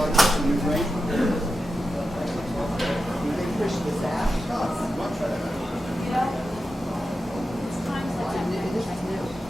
start with some new rain. You can push this out. You know, it's times like that. This is new.